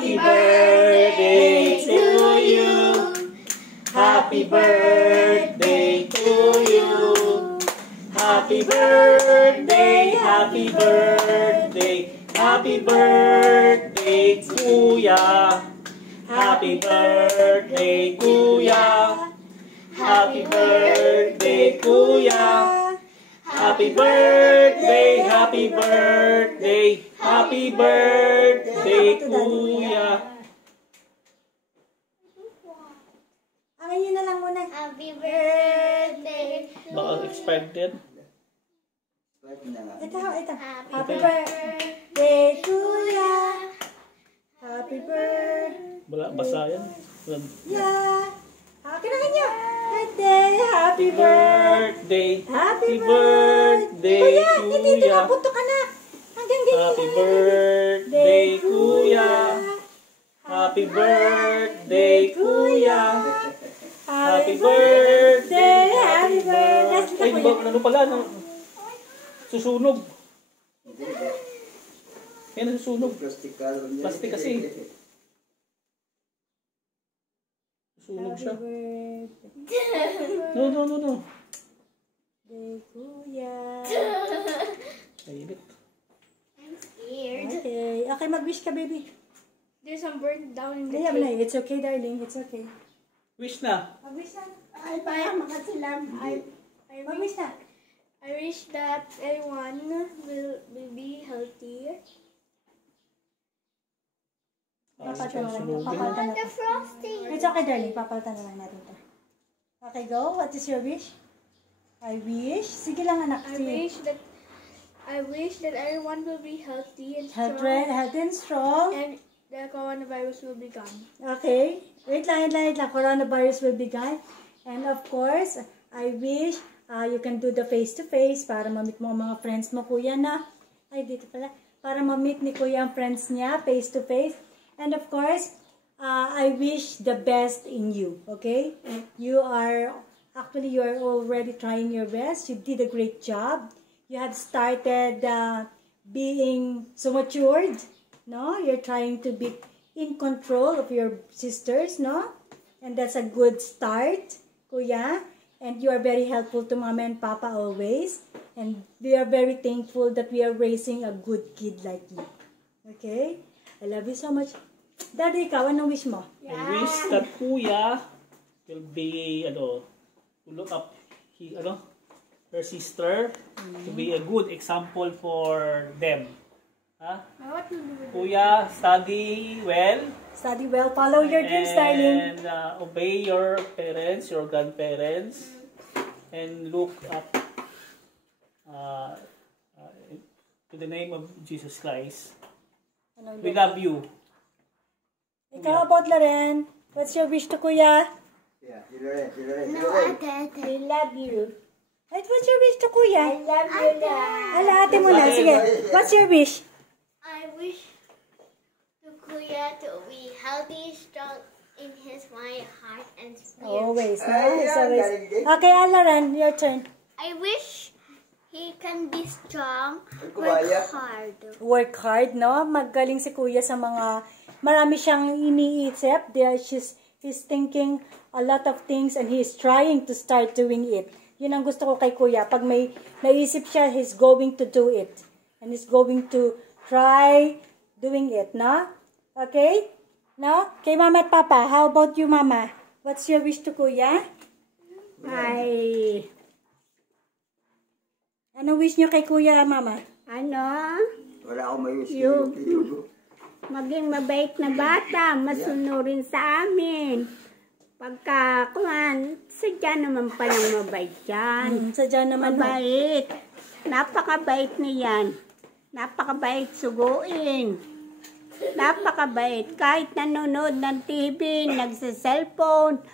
Happy birthday to you. Happy birthday to you. Happy birthday, happy birthday, happy birthday, Kuya. Happy birthday, Kuya. Happy birthday, Kuya. Happy birthday, happy birthday, happy birthday, Kuya. Ang yun na lang muna. Happy birthday. Baka expired. Ito. Happy Happy birthday to ya. Happy birthday. Wala, basa yan. Yeah. Kinain niyo. Birthday. Happy birthday. Birthday. Happy birthday, Kuya, hindi ito Kuya. naputok anak. Hanggang ganyan. Happy birthday, Kuya. Happy birthday, Kuya. Happy birthday, happy birthday. Ay, ano pala? Susunog. Yan ang susunog. Plastic kasi. Susunog siya. No. Birthday, Kuya. Ayinit. I'm scared. Okay, mag-wish ka, baby. There's some burnt down in the Kaya cake. it's okay, darling. It's okay. Wish na. Mag-wish na. I Mag-wish na. wish that everyone will be healthy. Papalitan na lang. Sunugin. Papalitan na The lang. frosting. It's okay, darling. Papalitan na lang natin to. Okay, go. What is your wish? I wish. Sige lang, anak. I Sige. wish that everyone will be healthy and strong, Healthy and strong. and the coronavirus will be gone. Okay. Wait lang. Coronavirus will be gone. And of course, I wish you can do the face-to-face para ma-meet mo ang mga friends mo, kuya na. Ay, dito pala. Para ma-meet ni kuya ang friends niya, face-to-face. And of course, I wish the best in you. Okay? You are already trying your best. You did a great job. You have started being so matured. No? You're trying to be in control of your sisters, no? And that's a good start, kuya. And you are very helpful to mama and papa always. And we are very thankful that we are raising a good kid like you. Okay? I love you so much. Daddy, ikaw, anong wish mo? I wish that Kuya will be, to look up her sister to be a good example for them. Ha? What will we do? Kuya, study well. Study well. Follow your dreams, darling. And obey your parents, your grandparents. And look up to the name of Jesus Christ. We love you. Ikaw, about Loren. What's your wish to kuya? No, Ate. I love you. Wait, what's your wish to kuya? I love you, Dad. Ala, ate mo na. Sige. What's your wish? I wish the Kuya to be healthy, strong in his mind, heart, and spirit. Always. Nice. Always. Okay, Loren, your turn. I wish he can be strong, work hard. Work hard, no? Magaling si kuya sa mga, marami siyang iniisip. He's thinking a lot of things and he's trying to start doing it. Yun ang gusto ko kay kuya. Pag may naisip siya, he's going to do it. And he's going to try doing it, no? Okay? No? Kay mama at papa, how about you, mama? What's your wish to kuya? Ano wish niyo kay kuya, mama? Wala akong may wish. Maging mabait na bata, masunurin sa amin. Pagka, sadya naman palang mabait yan. Sadya naman. Mabait. Napakabait niyan. Napakabait suguin. Napakabait. Kahit nanonood ng TV, nagsa-cellphone,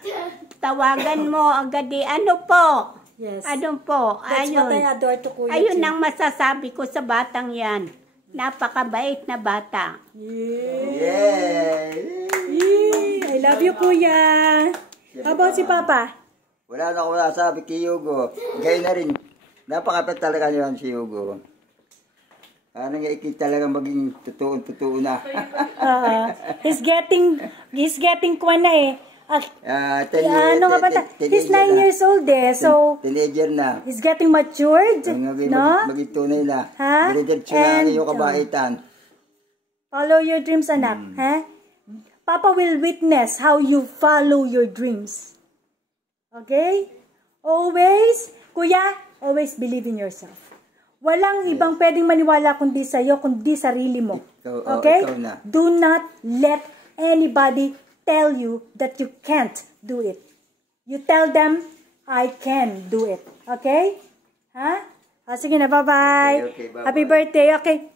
tawagan mo agad ano po? Yes. Ano po? That's what I adore to kuya. Ayun ang masasabi ko sa batang yan. Napakabait na bata. Yay! I love you, kuya. How about si papa? Wala na akong nasabi kay Hugo. Gaya na rin. Napakapit talaga niyan si Hugo. Ano nga ikit talaga maging totoo na. He's getting kwan na eh. 10 Ano nga ba? He's 9 years old eh. So, teenager na. he's getting matured. No? Magitunay na. Ha? Diretso na ang iyong kabaitan. Follow your dreams, anak. Ha? Papa will witness how you follow your dreams. Okay? Always, kuya, always believe in yourself. Walang ibang pwedeng maniwala kundi sa'yo, kundi sarili mo. Okay? Ikaw na. Do not let anybody tell you that you can't do it. You tell them, I can do it. Okay? Ha? Sige na, bye-bye. Okay, bye-bye. Happy birthday. Okay.